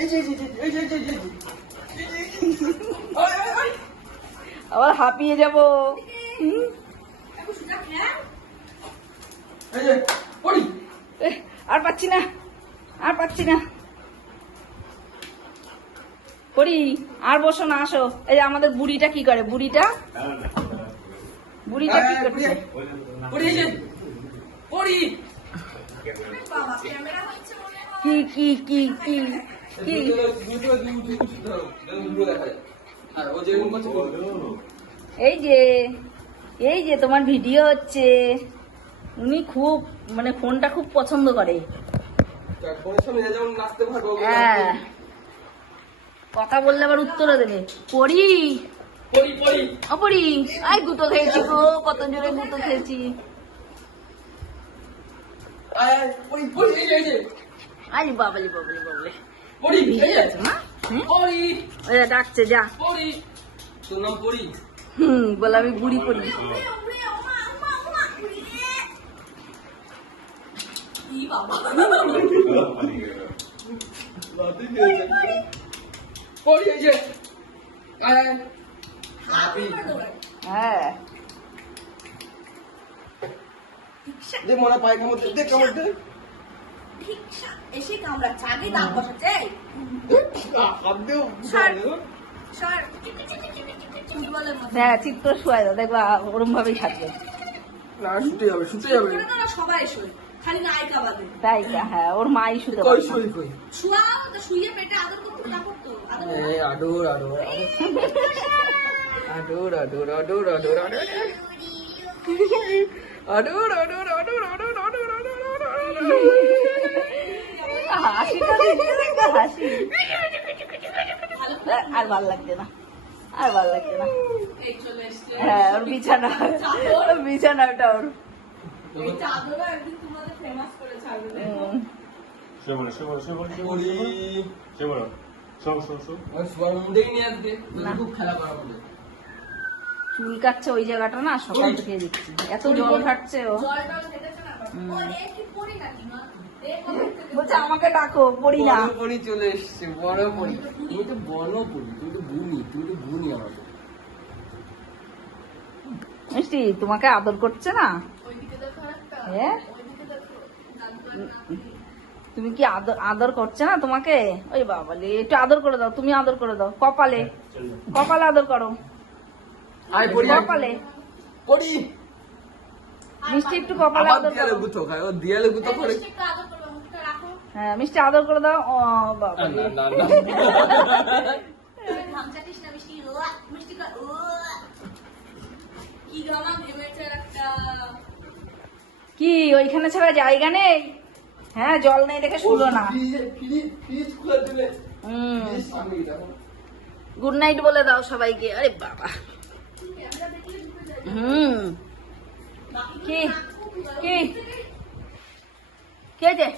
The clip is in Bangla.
এই যে এই যে এই যে এই যে। আবার হাঁপিয়ে যাব। আর পাচ্ছি না আর পাচ্ছি না। করি আর বসো না আসো। এই যে আমাদের বুড়িটা কি করে? বুড়িটা? বুড়িটা কি এই, কি কি কি কি কি? এই যে এই যে তোমার ভিডিও হচ্ছে উনি খুব মানে ফোনটা খুব পছন্দ করে। হ্যাঁ। কথা বললে আবার উত্তর দেবে। পড়ি? পড়ি পড়ি। অপড়ি আই গুটো খেয়েছি গো কত জোরে গুটো খেয়েছি। আয় আয় পড়ি পড়ি এই যে এই বাবালি বাবালি বাবালি পড়ি এই যে মা পড়ি। ওই ডাকছে যা। পড়ি। তোর নাম পড়ি? হুম বলে আমি বুড়ি পড়ি। এই যে। হ্যাঁ। দে মনে পায় কামড় দে কামড় দে। এসে কামড়াচ্ছে আগে দাঁত বসাচ্ছে। হ্যাঁ করে শোয়া দাও দেখবা ওরম ভাবেই থাকবে না শুতে যাবে শুতে যাবে করে তো না সবাই শোয় খালি নায়িকা বাদে। তাই হ্যাঁ ওর মাই শুতে কই শুই কই? শুয়াও তো শুয়ে পেটে আদর করতে না করতো আদর এ আডুর আডুর আডুর আডুর আডুর আডুর আডুর অডুর অডুর অডুর অডুর অডুর অডুর হাসিটা দেখতে বিছানা ওর বিছানাটা ওর। খেলা করা বলে চুল কাটছে ওই জায়গাটা না সকাল থেকে দিচ্ছি এত জল খাটছে ও। জল টল খেতেছে না হুম। ও এ কি পড়ি নাকি মা? এ কোথা থেকে বলছে আমাকে ডাকো পড়ি না। পড়ি চলে এসছে বড় পড়ি তুমি তো বড় পড়ি তুমি তো বুনি তুমি তো বুনি আমাকে মিষ্টি তোমাকে আদর করছে না? ওইদিকে দেখো একটা হ্যাঁ। তুমি কি আদর আদর করছে না তোমাকে? ওই বাবালে একটু আদর করে দাও তুমি আদর করে দাও কপালে। কপালে আদর করো। আয় পড়ি। কপালে। পড়ি। মিষ্টি একটু কপালে আদর করো। গুতো খায় ও দিয়ালে গুতো করে মিষ্টি একটু আদর করবে মুখটা রাখো। হ্যাঁ মিষ্টি আদর করে দাও। ও বাবা না না না ঘাম চাটিস না মিষ্টি ও মিষ্টি ও কি গামা ঘেমেছে একটা। কি ওইখানে ছাড়া জায়গা নেই? হ্যাঁ জল নেই দেখে শুলো না। গুড নাইট বলে দাও সবাইকে। আরে বাবা। 嗯。给给。给点